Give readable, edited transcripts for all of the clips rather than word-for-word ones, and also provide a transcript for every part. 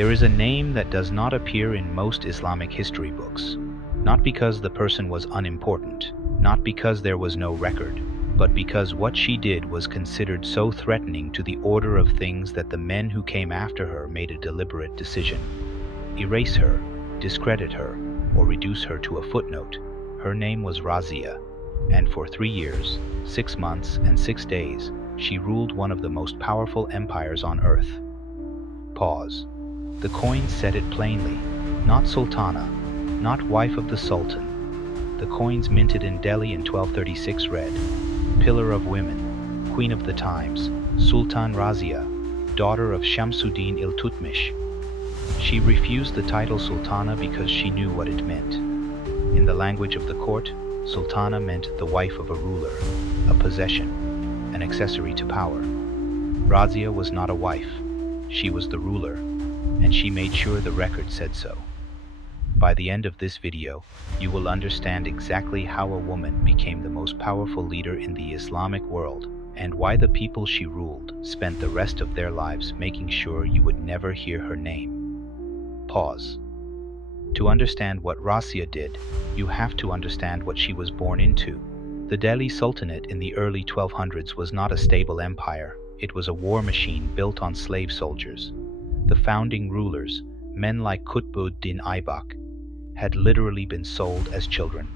There is a name that does not appear in most Islamic history books, not because the person was unimportant, not because there was no record, but because what she did was considered so threatening to the order of things that the men who came after her made a deliberate decision. Erase her, discredit her, or reduce her to a footnote. Her name was Razia, and for 3 years, 6 months, and 6 days, she ruled one of the most powerful empires on earth. Pause. The coins said it plainly. Not Sultana, not wife of the Sultan. The coins minted in Delhi in 1236 read, Pillar of Women, Queen of the Times, Sultan Razia, daughter of Shamsuddin Iltutmish. She refused the title Sultana because she knew what it meant. In the language of the court, Sultana meant the wife of a ruler, a possession, an accessory to power. Razia was not a wife. She was the ruler, and she made sure the record said so. By the end of this video, you will understand exactly how a woman became the most powerful leader in the Islamic world, and why the people she ruled spent the rest of their lives making sure you would never hear her name. Pause. To understand what Razia did, you have to understand what she was born into. The Delhi Sultanate in the early 1200s was not a stable empire. It was a war machine built on slave soldiers. The founding rulers, men like Qutbuddin Aibak, had literally been sold as children.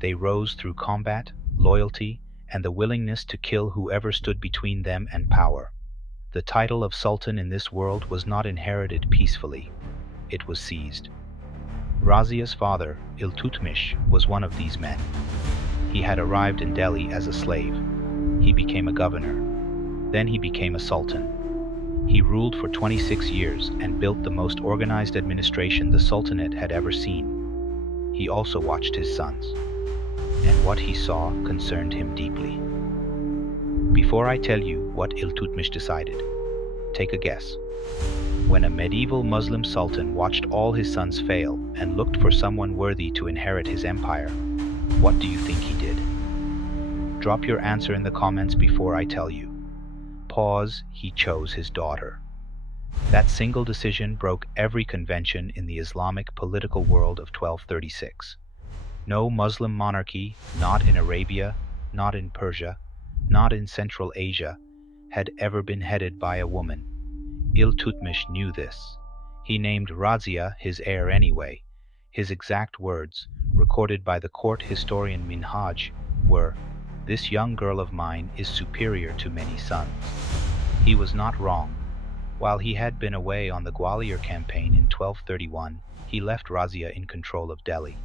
They rose through combat, loyalty, and the willingness to kill whoever stood between them and power. The title of Sultan in this world was not inherited peacefully. It was seized. Razia's father, Iltutmish, was one of these men. He had arrived in Delhi as a slave. He became a governor. Then he became a sultan. He ruled for 26 years and built the most organized administration the Sultanate had ever seen. He also watched his sons, and what he saw concerned him deeply. Before I tell you what Iltutmish decided, take a guess. When a medieval Muslim sultan watched all his sons fail and looked for someone worthy to inherit his empire, what do you think he did? Drop your answer in the comments before I tell you. Pause. He chose his daughter. That single decision broke every convention in the Islamic political world of 1236. No Muslim monarchy, not in Arabia, not in Persia, not in Central Asia, had ever been headed by a woman. Iltutmish knew this. He named Razia his heir anyway. His exact words, recorded by the court historian Minhaj, were, "This young girl of mine is superior to many sons." He was not wrong. While he had been away on the Gwalior campaign in 1231, he left Razia in control of Delhi.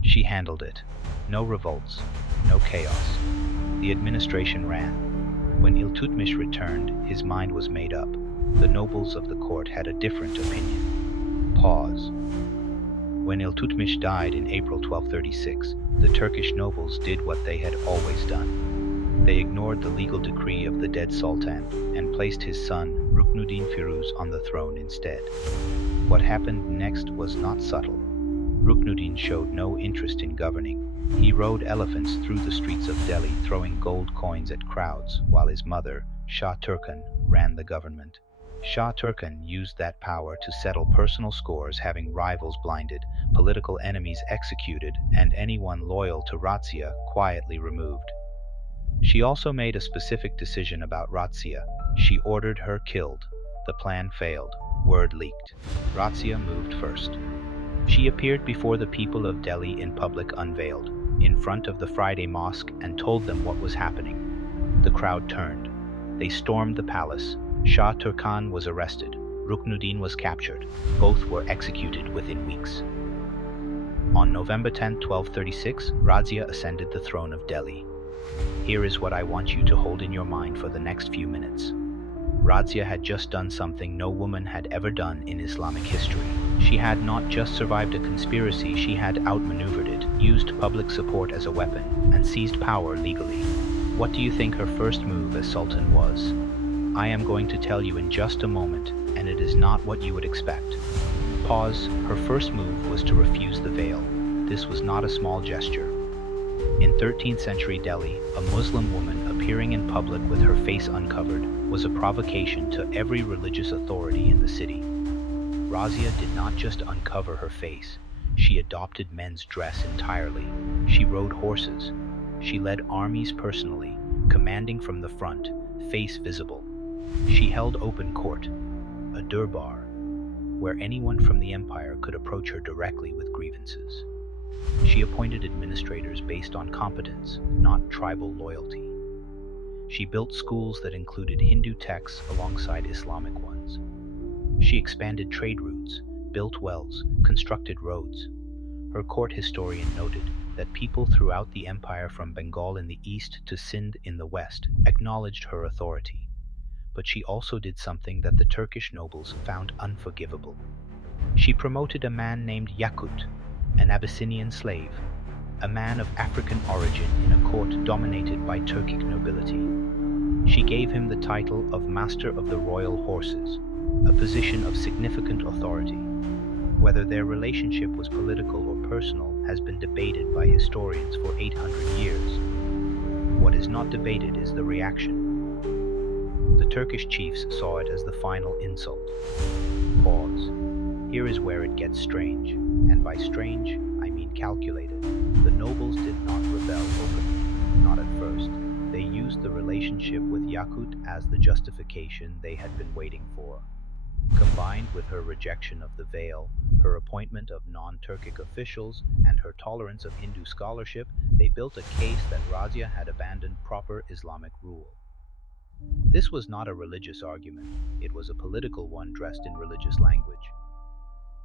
She handled it. No revolts, no chaos. The administration ran. When Iltutmish returned, his mind was made up. The nobles of the court had a different opinion. Pause. When Iltutmish died in April 1236, the Turkish nobles did what they had always done. They ignored the legal decree of the dead Sultan and placed his son, Ruknuddin Firuz, on the throne instead. What happened next was not subtle. Ruknuddin showed no interest in governing. He rode elephants through the streets of Delhi, throwing gold coins at crowds, while his mother, Shah Turkan, ran the government. Shah Turkan used that power to settle personal scores, having rivals blinded, political enemies executed, and anyone loyal to Razia quietly removed. She also made a specific decision about Razia. She ordered her killed. The plan failed. Word leaked. Razia moved first. She appeared before the people of Delhi in public unveiled, in front of the Friday mosque, and told them what was happening. The crowd turned. They stormed the palace. Shah Turkan was arrested. Ruknuddin was captured. Both were executed within weeks. On November 10, 1236, Razia ascended the throne of Delhi. Here is what I want you to hold in your mind for the next few minutes. Razia had just done something no woman had ever done in Islamic history. She had not just survived a conspiracy, she had outmaneuvered it, used public support as a weapon, and seized power legally. What do you think her first move as Sultan was? I am going to tell you in just a moment, and it is not what you would expect. Pause. Her first move was to refuse the veil. This was not a small gesture. In 13th century Delhi, a Muslim woman appearing in public with her face uncovered was a provocation to every religious authority in the city. Razia did not just uncover her face, she adopted men's dress entirely. She rode horses. She led armies personally, commanding from the front, face visible. She held open court, a durbar, where anyone from the empire could approach her directly with grievances. She appointed administrators based on competence, not tribal loyalty. She built schools that included Hindu texts alongside Islamic ones. She expanded trade routes, built wells, constructed roads. Her court historian noted that people throughout the empire from Bengal in the east to Sindh in the west acknowledged her authority. But she also did something that the Turkish nobles found unforgivable. She promoted a man named Yakut, an Abyssinian slave, a man of African origin in a court dominated by Turkic nobility. She gave him the title of Master of the Royal Horses, a position of significant authority. Whether their relationship was political or personal has been debated by historians for 800 years. What is not debated is the reaction. The Turkish chiefs saw it as the final insult. Pause. Here is where it gets strange, and by strange, I mean calculated. The nobles did not rebel openly, not at first. They used the relationship with Yakut as the justification they had been waiting for. Combined with her rejection of the veil, her appointment of non-Turkic officials, and her tolerance of Hindu scholarship, they built a case that Razia had abandoned proper Islamic rule. This was not a religious argument, it was a political one dressed in religious language.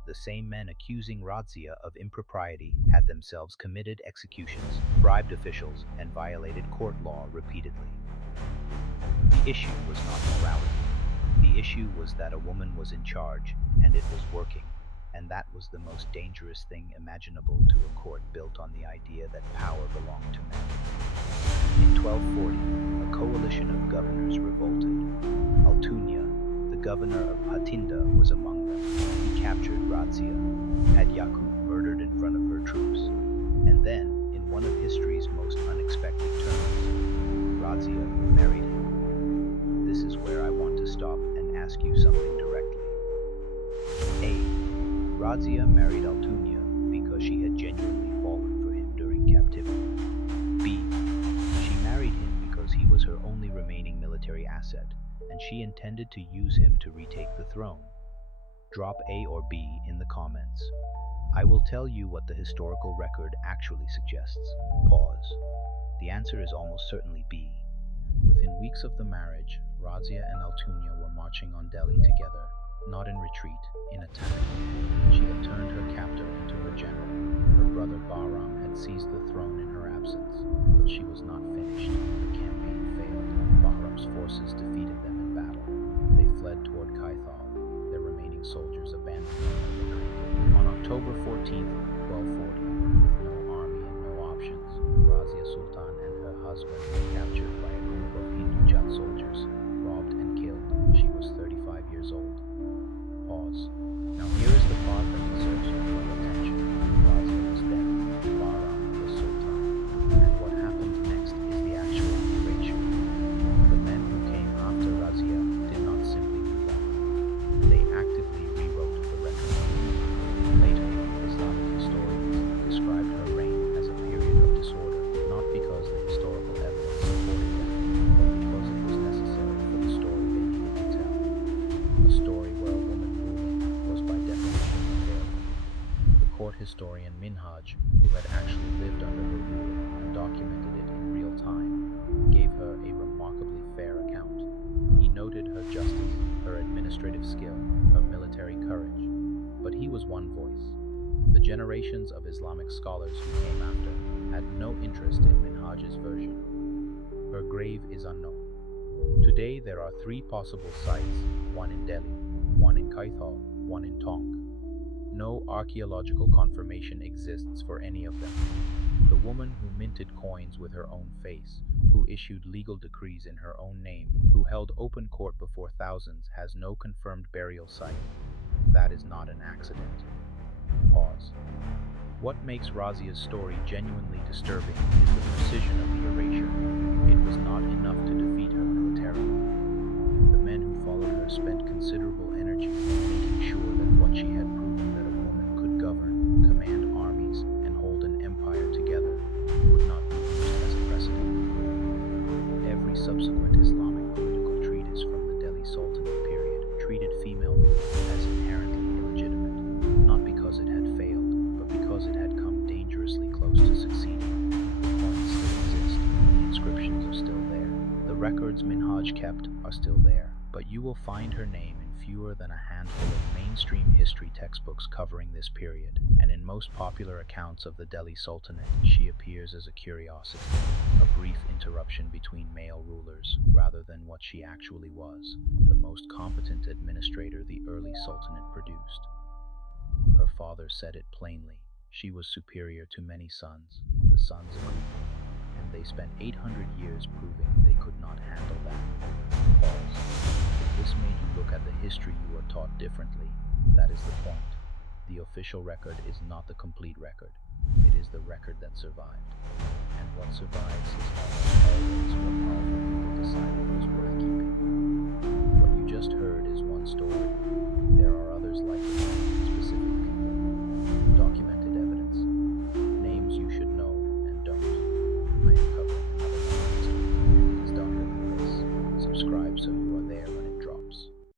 The same men accusing Razia of impropriety had themselves committed executions, bribed officials, and violated court law repeatedly. The issue was not morality. The issue was that a woman was in charge, and it was working, and that was the most dangerous thing imaginable to a court built on the idea that power belonged to men. In 1240, a coalition of governors revolted. Altunia, the governor of Hatinda, was among them. He captured Razia, had Yakut murdered in front of her troops, and then, in one of history's most unexpected turns, Razia married him. This is where I want to stop and ask you something directly. A. Razia married Altunia because she had genuinely fallen for him during captivity. B. She married him because he was her only remaining military asset, and she intended to use him to retake the throne. Drop A or B in the comments. I will tell you what the historical record actually suggests. Pause. The answer is almost certainly B. Within weeks of the marriage, Razia and Altunia were marching on Delhi together, not in retreat, in attack. She had turned her captor into her general. Her brother Bahram had seized the throne in her absence, but she was not finished. The campaign failed. Bahram's forces defeated them in battle. They fled toward Kaithal. Their remaining soldiers abandoned them in retreat. On October 14th, 1240, with no army and no options, Razia Sultan and her husband were captured by a group of Hindu Jat soldiers, robbed and killed. She was 35 years old. Pause. Now here is the part that deserves your full attention. Razia was dead. Bahram was Sultan. And what happened next is the actual narration. The men who came after Razia did not simply move on. They actively rewrote the record. Later, Islamic historians described her reign as a period of disorder, not because the historical evidence supported them, but because it was necessary for the story they needed to tell. A story where a woman ruling was by definition a failure. The court historian Minhaj, who had actually lived under her rule and documented it in real time, gave her a remarkably fair account. He noted her justice, her administrative skill, her military courage, but he was one voice. The generations of Islamic scholars who came after had no interest in Minhaj's version. Her grave is unknown. Today there are 3 possible sites, one in Delhi, one in Kaithal, one in Tonk. No archaeological confirmation exists for any of them. The woman who minted coins with her own face, who issued legal decrees in her own name, who held open court before thousands, has no confirmed burial site. That is not an accident. Pause. What makes Razia's story genuinely disturbing is the precision of the erasure. It was not enough to defeat her militarily. The men who followed her spent considerable energy making sure that what she records Minhaj kept are still there, but you will find her name in fewer than a handful of mainstream history textbooks covering this period, and in most popular accounts of the Delhi Sultanate, she appears as a curiosity, a brief interruption between male rulers, rather than what she actually was, the most competent administrator the early Sultanate produced. Her father said it plainly. She was superior to many sons. The sons agreed, and they spent 800 years proving they could not handle that. Pause. If this made you look at the history you were taught differently, that is the point. The official record is not the complete record. It is the record that survived. And what survives is